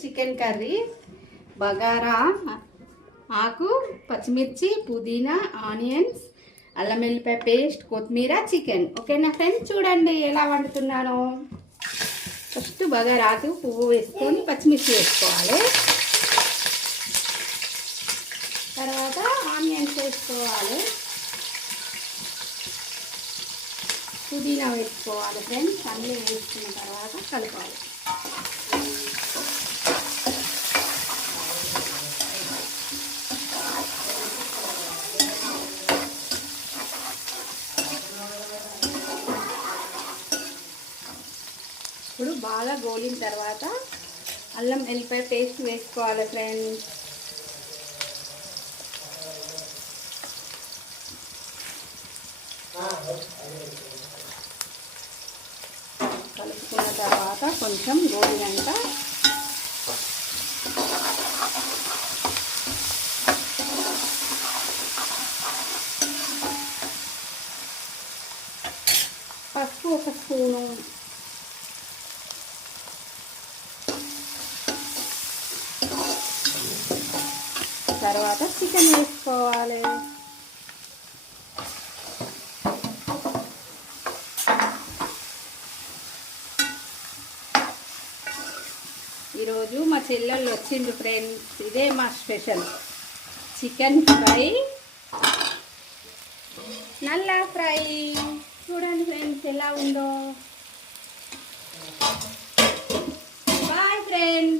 Chicken curry bagara ఆకు పచ్చిమిర్చి పుదీనా ఆనియన్స్ అల్లం వెల్లిపాయ పేస్ట్ కొత్తిమీర చికెన్. ఓకేనా ఫ్రెండ్స్, చూడండి ఎలా వండుతున్నాను. ఫస్ట్ బగారా ఆకు పువ్వు వేసుకొని పచ్చిమిర్చి వేసుకోవాలి. తర్వాత ఆనియన్స్ వేసుకోవాలి, పుదీనా వేసుకోవాలి. ఫ్రెండ్స్ అన్నీ వేసుకున్న తర్వాత కలపాలి. ఇప్పుడు బాగా గోలిన తర్వాత అల్లం వెల్లిపాయ పేస్ట్ వేసుకోవాలి ఫ్రెండ్స్. కలుపుకున్న తర్వాత కొంచెం గోలినంత పసుపు ఒక స్పూను, తర్వాత చికెన్ వేసుకోవాలి. ఈరోజు మా చెల్లెళ్ళు వచ్చిండు ఫ్రెండ్స్. ఇదే మా స్పెషల్ చికెన్ ఫ్రై, నల్ల ఫ్రై. చూడండి ఫ్రెండ్స్ ఎలా ఉందో. Bye friends.